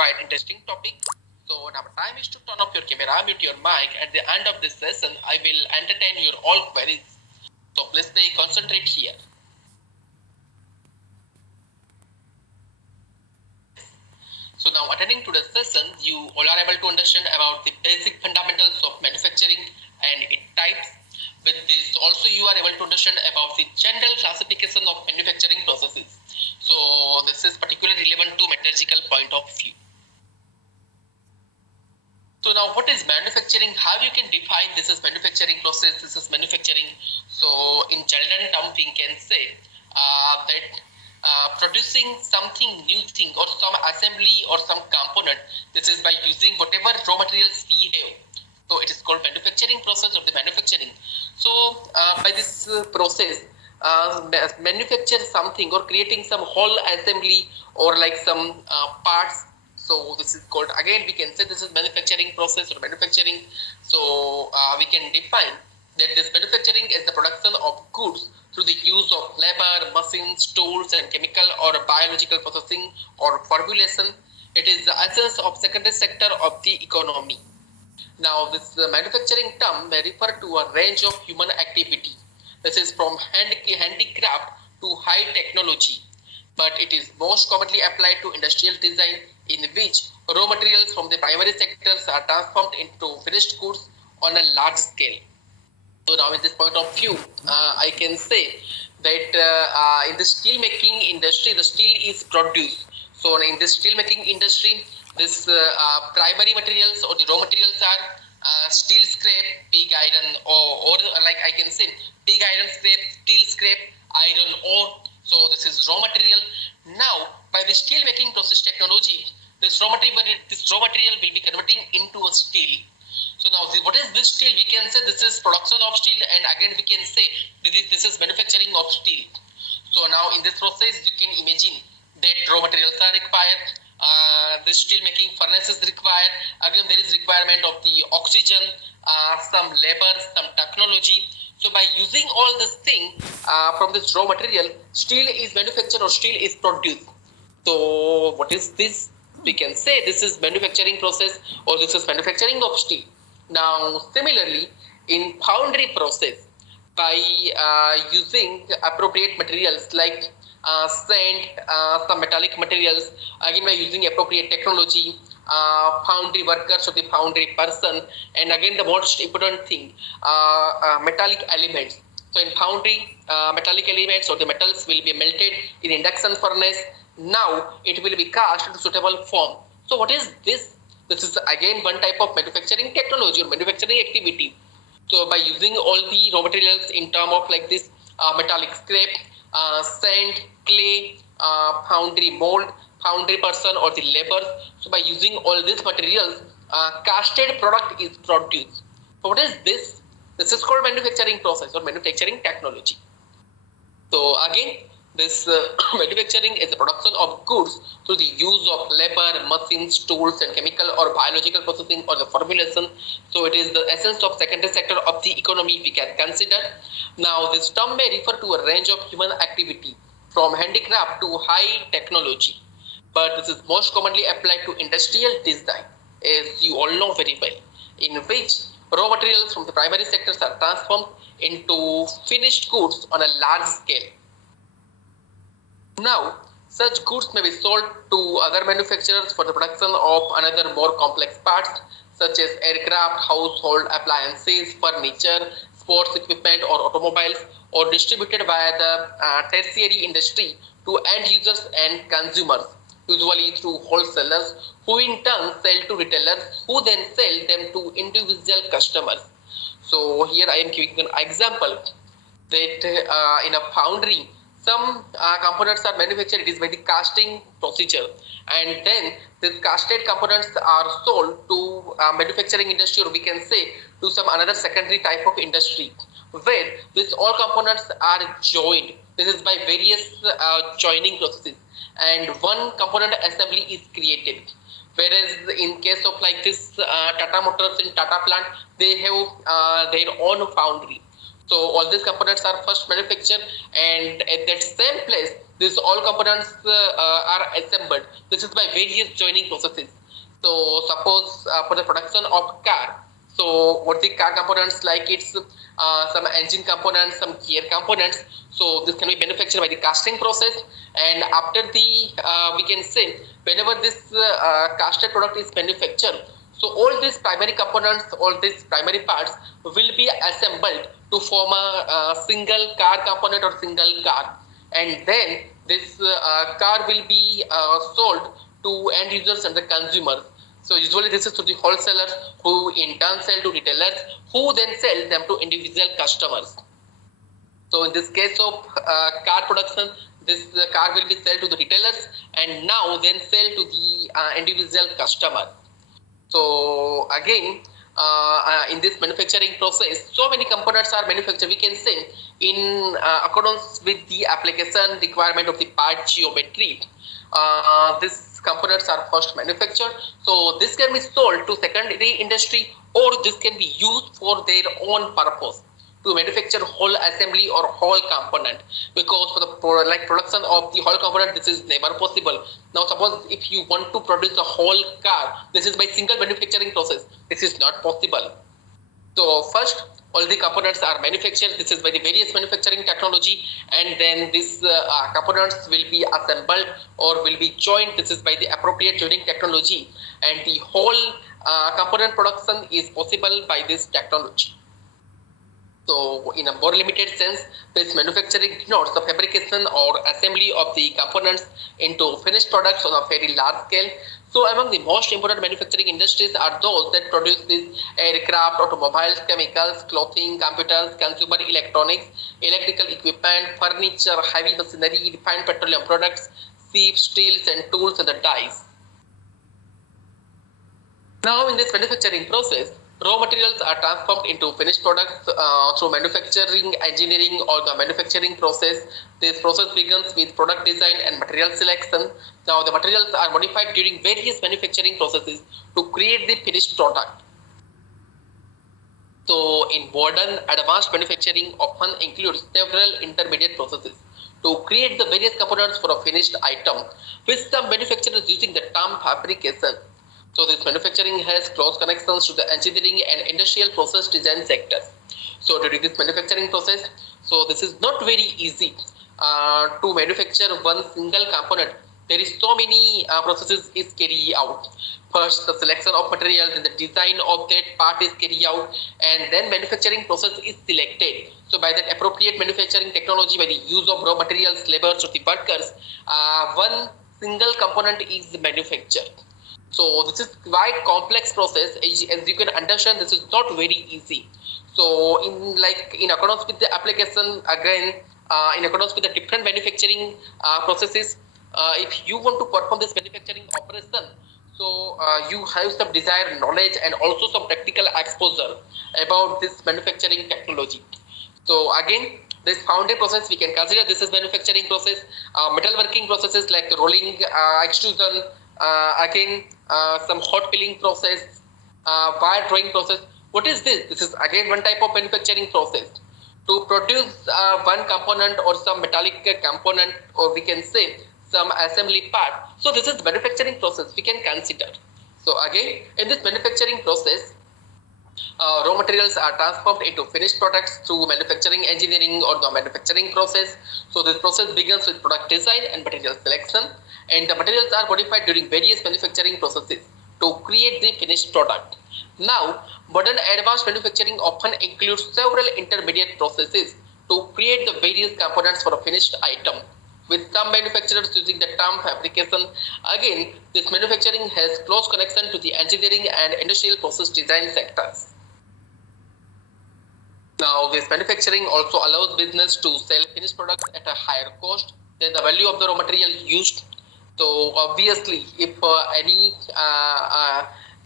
quite interesting topic. So now time is to turn off your camera, mute your mic. At the end of this session, I will entertain your all queries. So please stay concentrate here. So now attending to the session, you all are able to understand about the basic fundamentals of manufacturing and its types. With this also you are able to understand about the general classification of manufacturing processes. So this is particularly relevant to metallurgical point of view. So now what is manufacturing? How you can define this is manufacturing process, this is manufacturing. So in general term we can say that producing something new thing or some assembly or some component, this is by using whatever raw materials we have. So it is called manufacturing process of the manufacturing. So by this process manufacture something or creating some whole assembly or like some parts. So this is called, again we can say this is manufacturing process or manufacturing. So we can define that this manufacturing is the production of goods through the use of labor, machines, tools and chemical or biological processing or formulation. It is the essence of secondary sector of the economy. Now this manufacturing term may refer to a range of human activity. This is from handicraft to high technology, but it is most commonly applied to industrial design, in which raw materials from the primary sectors are transformed into finished goods on a large scale. So now in this point of view, I can say that in the steel making industry, the steel is produced. So in this steel making industry, this primary materials or the raw materials are steel scrap, pig iron, or like I can say pig iron scrap, steel scrap, iron ore. So this is raw material. Now by the steel making process technology, this raw material will be converting into a steel. So now what is this steel? We can say this is production of steel, and again we can say this is manufacturing of steel. So now in this process you can imagine that raw materials are required, the steel making furnace is required, again there is requirement of the oxygen, some labor, some technology. So by using all this thing from this raw material, steel is manufactured or steel is produced. So what is this? We can say this is manufacturing process or this is manufacturing of steel. Now similarly in foundry process, by using appropriate materials like sand, some metallic materials, again by using appropriate technology, foundry workers or the foundry person, and again the most important thing, metallic elements. So in foundry, metallic elements or the metals will be melted in induction furnace. Now it will be cast into suitable form. So what is this? This is again one type of manufacturing technology or manufacturing activity. So by using all the raw materials in term of like this metallic scrap, sand, clay, foundry mold, foundry person or the labor. So by using all these materials, casted product is produced. So what is this? This is called manufacturing process or manufacturing technology. So again, this manufacturing is the production of goods through the use of labor, machines, tools and chemical or biological processing or the formulation. So it is the essence of secondary sector of the economy we can consider. Now this term may refer to a range of human activity from handicraft to high technology, but this is most commonly applied to industrial design, as you all know very well, in which raw materials from the primary sectors are transformed into finished goods on a large scale. Now, such goods may be sold to other manufacturers for the production of another more complex parts such as aircraft, household appliances, furniture, sports equipment or automobiles, or distributed via the tertiary industry to end users and consumers, usually through wholesalers who in turn sell to retailers who then sell them to individual customers. So here I am giving an example that in a foundry some components are manufactured, it is by the casting procedure, and then the casted components are sold to manufacturing industry, or we can say to some another secondary type of industry where these all components are joined. This is by various joining processes, and one component assembly is created. Whereas in case of like this Tata Motors in Tata plant, they have their own foundry. So all these components are first manufactured, and at that same place These all components are assembled. This is by various joining processes. So suppose for the production of car, so what the car components, like it's some engine components, some gear components. So this can be manufactured by the casting process, and after the we can say whenever this casted product is manufactured, so all these primary components, all these primary parts will be assembled to form a single car component or single car, and then this car will be sold to end users and the consumers. So usually this is to the wholesalers, who in turn sell to retailers, who then sell them to individual customers. So in this case of car production, this car will be sold to the retailers and now then sell to the individual customers. So again, in this manufacturing process, so many components are manufactured. We can say in accordance with the application requirement of the part geometry. These components are first manufactured. So this can be sold to secondary industry, or this can be used for their own purpose to manufacture whole assembly or whole component, because for the production of the whole component, this is never possible. Now suppose if you want to produce a whole car, this is by single manufacturing process, this is not possible. So first all the components are manufactured, this is by the various manufacturing technology, and then these components will be assembled or will be joined, this is by the appropriate joining technology, and the whole component production is possible by this technology. So in a more limited sense, this manufacturing denotes the fabrication or assembly of the components into finished products on a very large scale. So among the most important manufacturing industries are those that produce these aircraft, automobiles, chemicals, clothing, computers, consumer electronics, electrical equipment, furniture, heavy machinery, refined petroleum products, ships, steels and tools, and the dyes. Now in this manufacturing process, raw materials are transformed into finished products through manufacturing, engineering, or the manufacturing process. This process begins with product design and material selection. Now the materials are modified during various manufacturing processes to create the finished product. So in modern advanced manufacturing often includes several intermediate processes to create the various components for a finished item, with some manufacturers using the term fabrication. So this manufacturing has close connections to the engineering and industrial process design sectors. So during this manufacturing process, so this is not very easy to manufacture one single component. There is so many processes is carried out. First, the selection of material, then the design of that part is carried out, and then manufacturing process is selected. So by that appropriate manufacturing technology, by the use of raw materials, labors, or the workers, one single component is manufactured. So this is quite complex process. As you can understand, this is not very easy. So in accordance with the application, again in accordance with the different manufacturing processes, if you want to perform this manufacturing operation, so you have some desired knowledge and also some practical exposure about this manufacturing technology. So again, this foundry process we can consider this is manufacturing process. Metalworking processes like rolling, extrusion, again some hot peeling process, wire drawing process. What is this? This is again one type of manufacturing process to produce one component or some metallic component, or we can say some assembly part. So this is manufacturing process we can consider. So again, in this manufacturing process, raw materials are transformed into finished products through manufacturing engineering or the manufacturing process. So this process begins with product design and material selection, and the materials are modified during various manufacturing processes to create the finished product. Now, modern advanced manufacturing often includes several intermediate processes to create the various components for a finished item, with some manufacturers using the term fabrication. Again, this manufacturing has close connection to the engineering and industrial process design sectors. Now, this manufacturing also allows business to sell finished products at a higher cost than the value of the raw material used. So obviously, if any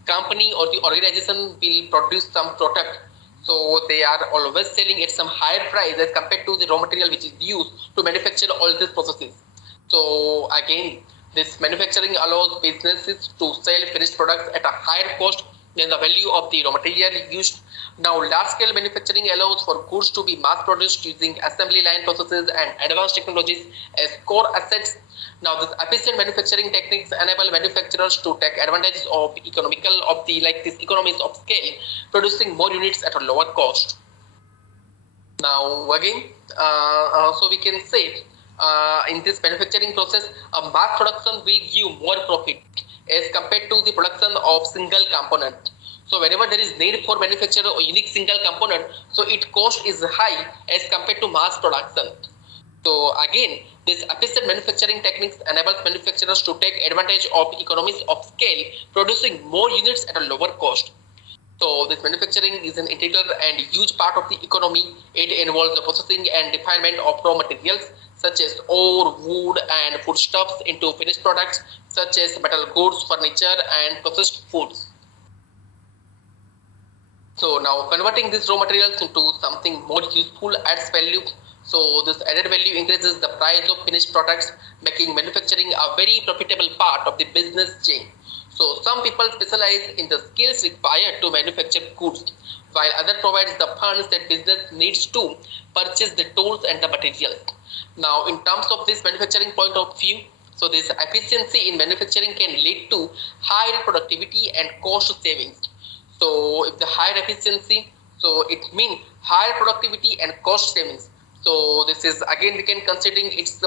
company or the organization will produce some product, so they are always selling at some higher price as compared to the raw material which is used to manufacture all these processes. So again, this manufacturing allows businesses to sell finished products at a higher cost then the value of the raw material used. Now, large-scale manufacturing allows for goods to be mass-produced using assembly line processes and advanced technologies as core assets. Now, this efficient manufacturing techniques enable manufacturers to take advantage of these economies of scale, producing more units at a lower cost. Now, again, so we can say in this manufacturing process, a mass production will give more profit as compared to the production of single component. So whenever there is need for manufacture a unique single component, so its cost is high as compared to mass production. So again, this efficient manufacturing techniques enables manufacturers to take advantage of economies of scale, producing more units at a lower cost. So this manufacturing is an integral and huge part of the economy. It involves the processing and refinement of raw materials such as ore, wood, and foodstuffs into finished products such as metal goods, furniture, and processed foods. So now converting these raw materials into something more useful adds value. So this added value increases the price of finished products, making manufacturing a very profitable part of the business chain. So some people specialize in the skills required to manufacture goods, while others provides the funds that business needs to purchase the tools and the materials. Now, in terms of this manufacturing point of view, so this efficiency in manufacturing can lead to higher productivity and cost savings. So if the higher efficiency, so it means higher productivity and cost savings. So this is again we can considering its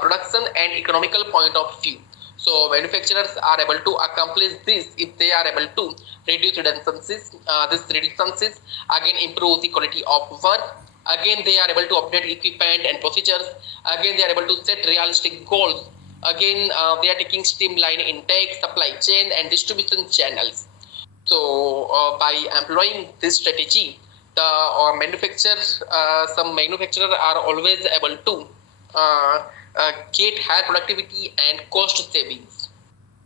production and economical point of view. So manufacturers are able to accomplish this if they are able to reduce redundancies. This redundancies again improve the quality of work. Again, they are able to update equipment and procedures. Again, they are able to set realistic goals. Again, they are taking streamline intake, supply chain, and distribution channels. So, by employing this strategy, some manufacturers are always able to get higher productivity and cost savings.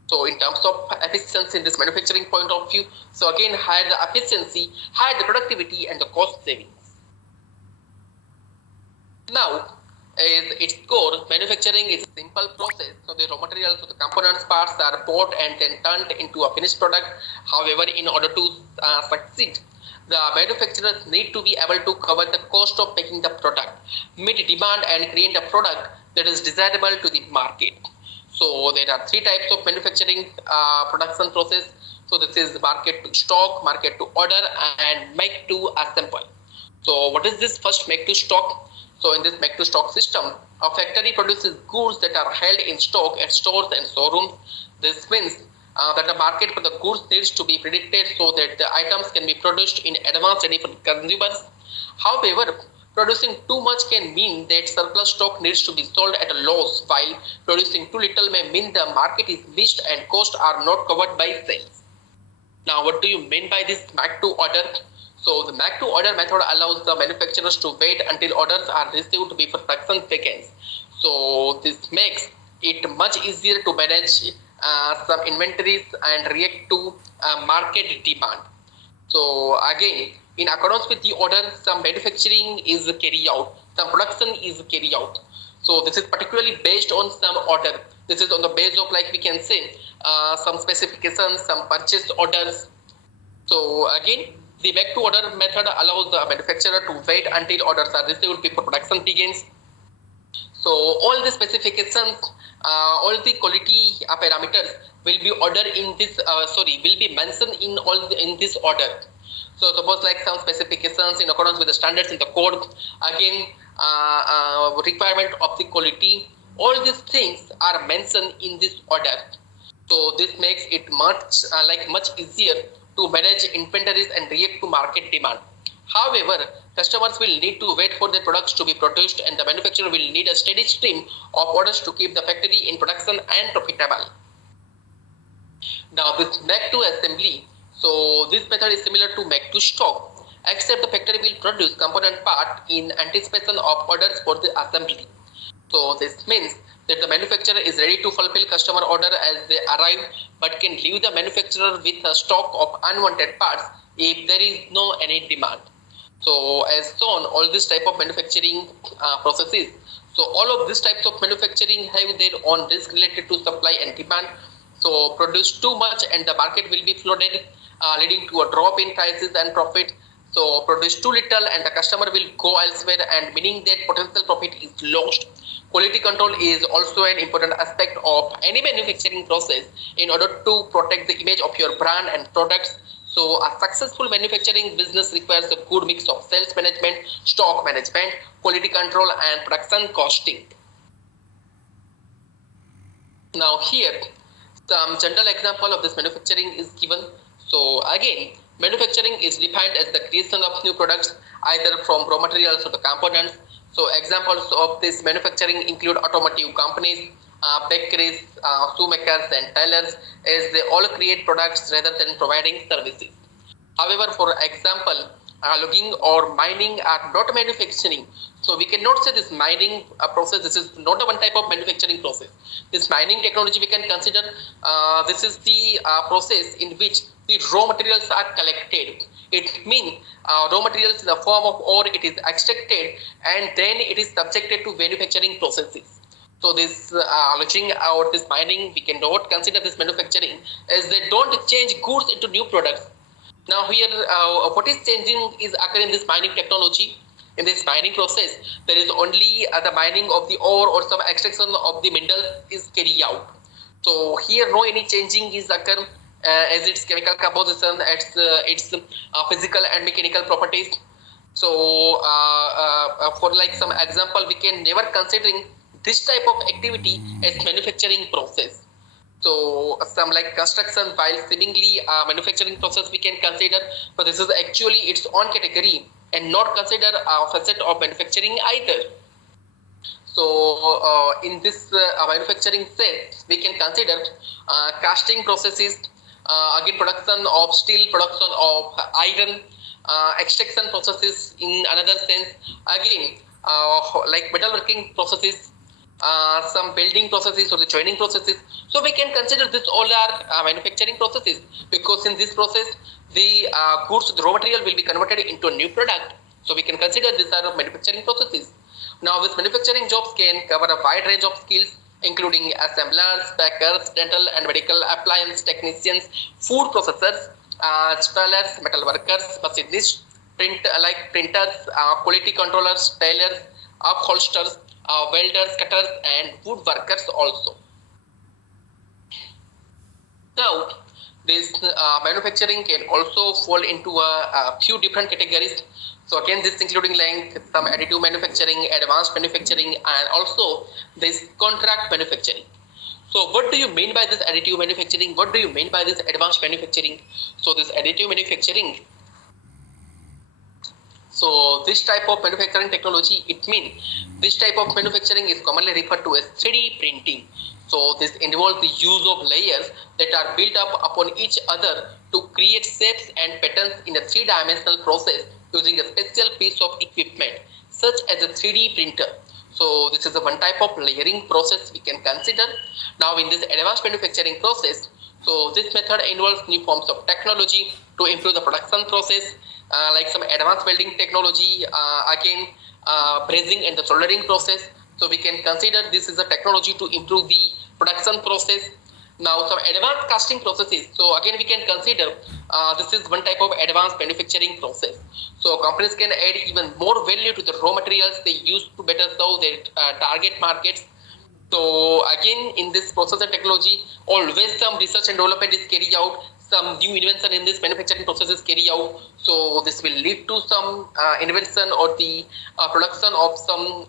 So in terms of efficiency in this manufacturing point of view, so again higher the efficiency, higher the productivity and the cost savings. Now, as its core, manufacturing is a simple process. So the raw materials, so the components parts are bought and then turned into a finished product. However, in order to succeed, the manufacturers need to be able to cover the cost of making the product, meet demand and create a product that is desirable to the market. So there are three types of manufacturing production process. So this is market to stock, market to order, and make to assemble. So what is this first make to stock? So in this make to stock system, a factory produces goods that are held in stock at stores and showrooms. This means that the market for the goods needs to be predicted so that the items can be produced in advance ready for consumers. However, producing too much can mean that surplus stock needs to be sold at a loss, while producing too little may mean the market is missed and costs are not covered by sales. Now, what do you mean by this make to order? So the make to order method allows the manufacturers to wait until orders are received before production begins. So this makes it much easier to manage some inventories and react to market demand. So again, in accordance with the order, some manufacturing is carried out, some production is carried out. So this is particularly based on some order. This is on the base of like we can say some specifications, some purchase orders. So again, the make to order method allows the manufacturer to wait until orders are received before production begins. So all the specifications, all the quality parameters will be ordered in this. Will be mentioned in this order. So suppose like some specifications in accordance with the standards in the code. Again, requirement of the quality. All these things are mentioned in this order. So this makes it much easier to manage inventories and react to market demand. However, customers will need to wait for their products to be produced and the manufacturer will need a steady stream of orders to keep the factory in production and profitable. Now this make to assembly, so this method is similar to make to stock, except the factory will produce component part in anticipation of orders for the assembly. So this means that the manufacturer is ready to fulfill customer order as they arrive, but can leave the manufacturer with a stock of unwanted parts if there is no any demand. So as shown, all this type of manufacturing processes. So all of these types of manufacturing have their own risk related to supply and demand. So produce too much and the market will be flooded. leading to a drop in prices and profit. So produce too little and the customer will go elsewhere, and meaning that potential profit is lost. Quality control is also an important aspect of any manufacturing process in order to protect the image of your brand and products. So a successful manufacturing business requires a good mix of sales management, stock management, quality control, and production costing. Now here, some general example of this manufacturing is given. So again, manufacturing is defined as the creation of new products either from raw materials or the components. So examples of this manufacturing include automotive companies, bakeries, shoemakers and tailors, as they all create products rather than providing services. However, for example, logging or mining are not manufacturing. So we cannot say this mining process, this is not a one type of manufacturing process. This mining technology we can consider, this is the process in which the raw materials are collected. It means raw materials in the form of ore, it is extracted and then it is subjected to manufacturing processes. So this logging or this mining, we cannot consider this manufacturing, as they don't change goods into new products. Now here, what is changing is occurring in this mining technology. In this mining process, there is only the mining of the ore or some extraction of the mineral is carried out. So here, no any changing is occur as its chemical composition, its physical and mechanical properties. So for like some example, we can never considering this type of activity as manufacturing process. So some like construction, while seemingly manufacturing process we can consider, but this is actually its own category and not consider a facet of manufacturing either. So in this manufacturing sense, we can consider casting processes, again production of steel, production of iron, extraction processes in another sense, again like metalworking processes, some building processes or the joining processes. So we can consider this all are manufacturing processes, because in this process the goods, the raw material will be converted into a new product. So we can consider these are manufacturing processes. Now this manufacturing jobs can cover a wide range of skills including assemblers, packers, dental and medical appliance technicians, food processors, installers, metal workers, machinists, printers, quality controllers, tailors, upholsters, welders, cutters and woodworkers also. Now, this manufacturing can also fall into a few different categories. So again, this including like some additive manufacturing, advanced manufacturing, and also this contract manufacturing. So what do you mean by this additive manufacturing? What do you mean by this advanced manufacturing? So this additive manufacturing, so this type of manufacturing technology, it means this type of manufacturing is commonly referred to as 3D printing. So this involves the use of layers that are built up upon each other to create shapes and patterns in a three-dimensional process using a special piece of equipment such as a 3D printer. So this is a one type of layering process we can consider. Now in this advanced manufacturing process, so this method involves new forms of technology to improve the production process, like some advanced welding technology, again brazing and the soldering process. So we can consider this is a technology to improve the production process. Now some advanced casting processes. So again we can consider this is one type of advanced manufacturing process. So companies can add even more value to the raw materials they use to better serve their target markets. So again in this process and technology, always some research and development is carried out, some new invention in this manufacturing process is carried out. So this will lead to some invention or the production of some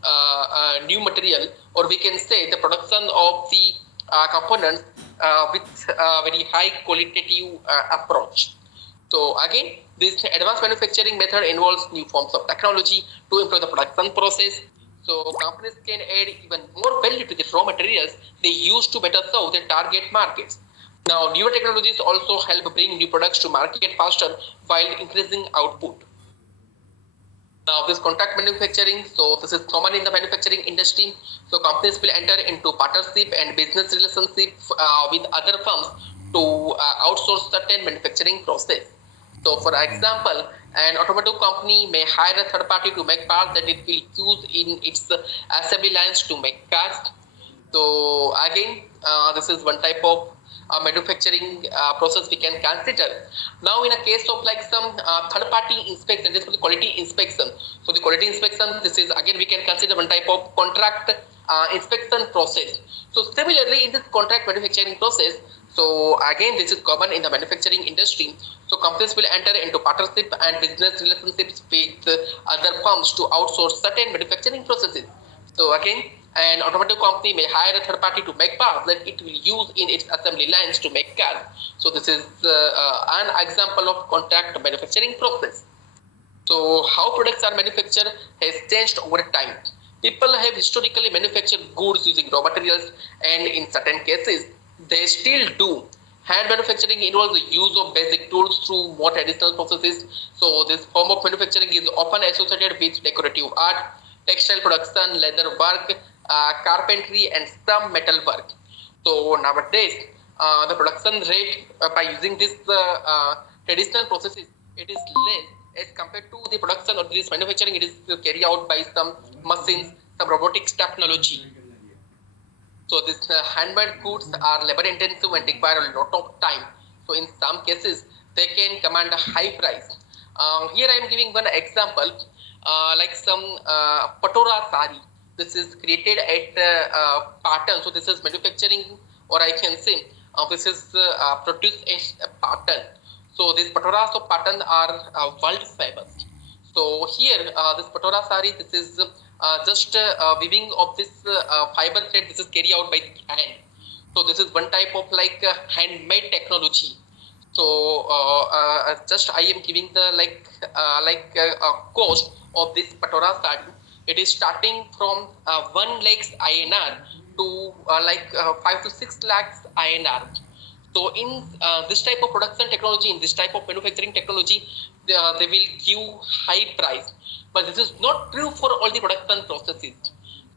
new material, or we can say the production of the components with very high qualitative approach. So again, this advanced manufacturing method involves new forms of technology to improve the production process. So companies can add even more value to the raw materials they use to better serve their target markets. Now, newer technologies also help bring new products to market faster while increasing output. Now, this contract manufacturing, so this is common in the manufacturing industry. So companies will enter into partnership and business relationship with other firms to outsource certain manufacturing process. So for example, an automotive company may hire a third party to make parts that it will use in its assembly lines to make cars. So again, this is one type of manufacturing process we can consider. Now in a case of like some third party inspection, this is the quality inspection. So the quality inspection, this is again we can consider one type of contract inspection process. So similarly in this contract manufacturing process, so again this is common in the manufacturing industry. So companies will enter into partnership and business relationships with other firms to outsource certain manufacturing processes. So again, an automotive company may hire a third party to make parts that it will use in its assembly lines to make cars. So this is an example of contract manufacturing process. So how products are manufactured has changed over time. People have historically manufactured goods using raw materials, and in certain cases they still do. Hand manufacturing involves the use of basic tools through more traditional processes. So this form of manufacturing is often associated with decorative art, textile production, leather work, carpentry, and some metal work. So nowadays, the production rate by using this traditional processes, it is less as compared to the production or this manufacturing. It is carried out by some machines, some robotics technology. So these handmade goods are labor intensive and require a lot of time. So in some cases, they can command a high price. Here I am giving one example, like some patora sari. This is created at Patan. So this is manufacturing, or I can say this is produced as a Patan. So these patoras of Patan are world famous. So here, this patora sari, this is just weaving of this fiber thread. This is carried out by the hand. So this is one type of like handmade technology. So just I am giving the cost of this patora sari. It is starting from 1 lakhs INR to 5 to 6 lakhs INR. So in this type of production technology, in this type of manufacturing technology, they will give high price. But this is not true for all the production processes.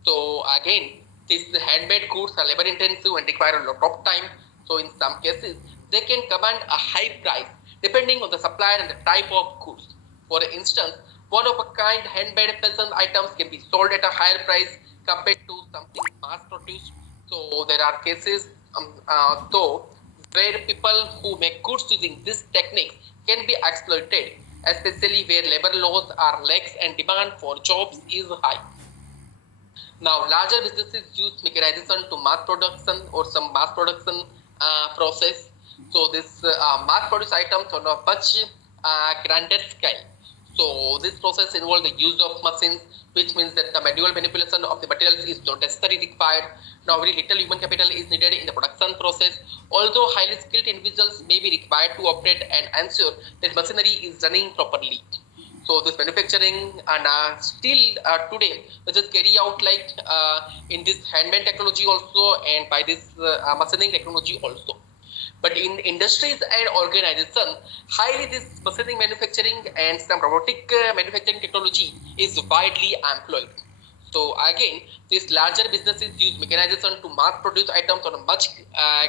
So again, these handmade goods are labor intensive and require a lot of time. So in some cases, they can command a high price depending on the supplier and the type of goods. For instance, one of a kind handmade fashion items can be sold at a higher price compared to something mass produced. So there are cases though where people who make goods using these techniques can be exploited, especially where labor laws are lax and demand for jobs is high. Now, larger businesses use mechanization to mass production or some mass production process. So this mass produced items on a much grander scale. So this process involves the use of machines, which means that the manual manipulation of the materials is not necessarily required. Now, very little human capital is needed in the production process. Although highly skilled individuals may be required to operate and ensure that machinery is running properly. So this manufacturing and still today, which is carried out like in this handmade technology also and by this machining technology also. But in industries and organization, highly this machining manufacturing and some robotic manufacturing technology is widely employed. So again, these larger businesses use mechanization to mass produce items on a much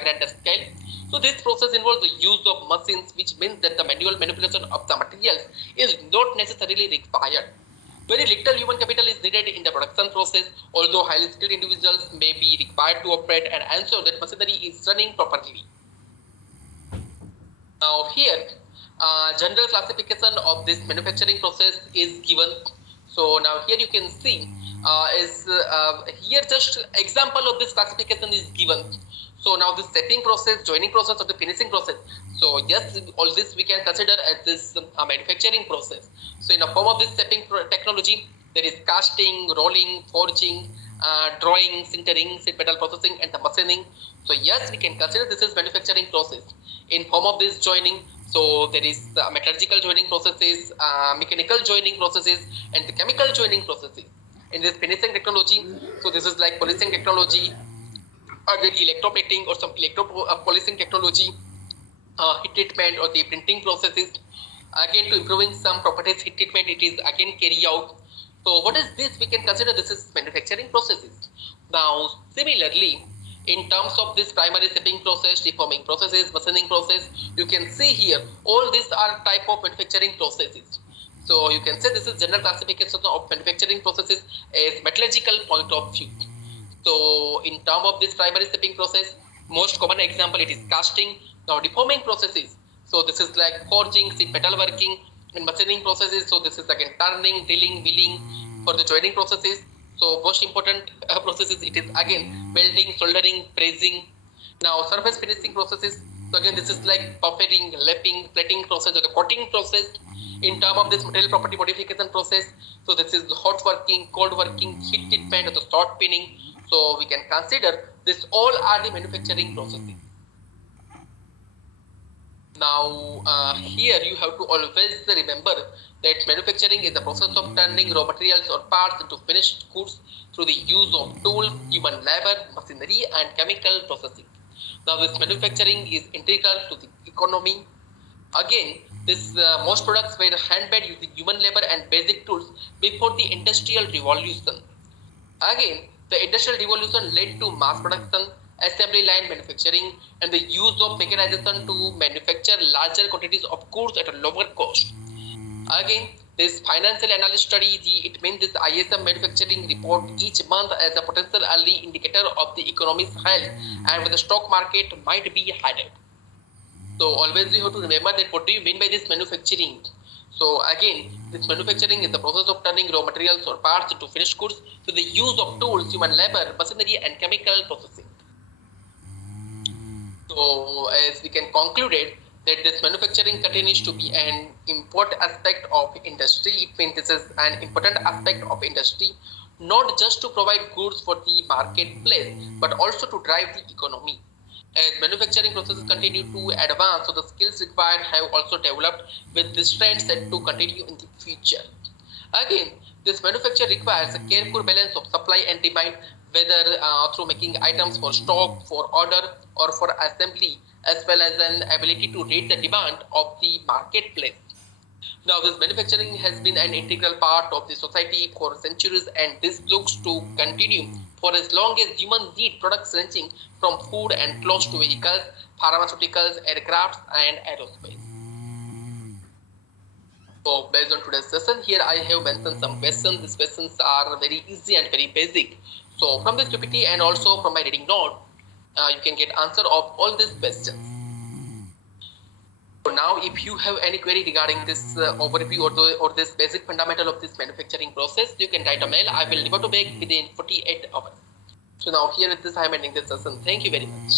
grander scale. So this process involves the use of machines, which means that the manual manipulation of the materials is not necessarily required. Very little human capital is needed in the production process, although highly skilled individuals may be required to operate and ensure that machinery is running properly. Now here, general classification of this manufacturing process is given. So now here you can see here just example of this classification is given. So now the setting process, joining process, or the finishing process. So yes, all this we can consider as this manufacturing process. So in the form of this setting technology, there is casting, rolling, forging, drawing, sintering, sheet metal processing, and the machining. So yes, we can consider this is manufacturing process. In form of this joining, so there is metallurgical joining processes, mechanical joining processes, and the chemical joining processes. In this finishing technology, so this is like polishing technology, again electroplating or some polishing technology, heat treatment or the printing processes. Again, to improving some properties, heat treatment, it is again carried out. So what is this? We can consider this is manufacturing processes. Now, similarly, in terms of this primary shaping process, deforming processes, machining process, you can see here all these are type of manufacturing processes. So you can say this is general classification of manufacturing processes as metallurgical point of view. So in terms of this primary shaping process, Most common example, it is casting. Now deforming processes, so this is like forging, see metalworking, and machining processes, so this is again turning, drilling, milling. For the joining processes, so most important processes, it is again welding, soldering, brazing. Now surface finishing processes, so again this is like buffering, lapping, plating process, or the coating process. In term of this material property modification process, so this is hot working, cold working, heat treatment, or the short pinning. So we can consider this all are the manufacturing processes. Now here you have to always remember that manufacturing is the process of turning raw materials or parts into finished goods through the use of tools, human labor, machinery, and chemical processing. Now this manufacturing is integral to the economy. Again, this most products were handmade using human labor and basic tools before the industrial revolution. Again, the industrial revolution led to mass production, assembly line manufacturing, and the use of mechanization to manufacture larger quantities of goods at a lower cost. Again, this financial analyst study, it means this ISM manufacturing report each month as a potential early indicator of the economy's health and where the stock market might be headed. So always we have to remember that what do you mean by this manufacturing? So again, this manufacturing is the process of turning raw materials or parts into finished goods through the use of tools, human labor, machinery, and chemical processing. So as we can conclude it, that this manufacturing continues to be an important aspect of industry. It means this is an important aspect of industry, not just to provide goods for the marketplace, but also to drive the economy. As manufacturing processes continue to advance, so the skills required have also developed with this trend set to continue in the future. Again, this manufacture requires a careful balance of supply and demand, whether through making items for stock, for order, or for assembly, as well as an ability to read the demand of the marketplace. Now, this manufacturing has been an integral part of the society for centuries, and this looks to continue for as long as humans need products ranging from food and clothes to vehicles, pharmaceuticals, aircrafts, and aerospace. So, based on today's session, here I have mentioned some questions. These questions are very easy and very basic. So, from this PPT and also from my reading note, you can get answer of all these questions. So now, if you have any query regarding this overview or this basic fundamental of this manufacturing process, you can write a mail. I will revert to back within 48 hours. So now, here with this, I am ending this session. Thank you very much.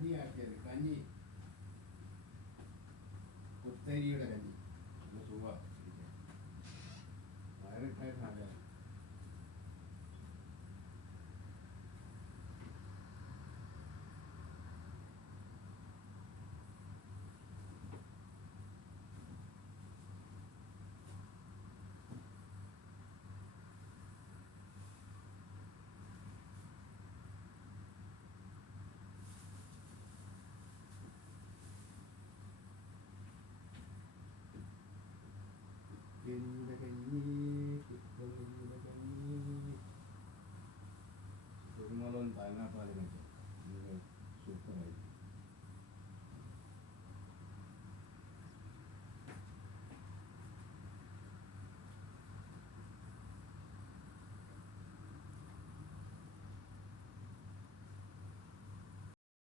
കഞ്ഞി ആക്കിയത് കഞ്ഞി കുത്തരിയുടെ കഞ്ഞി നല്ല സുഖ വയറിട്ടായിട്ട് നല്ല പിന്നെ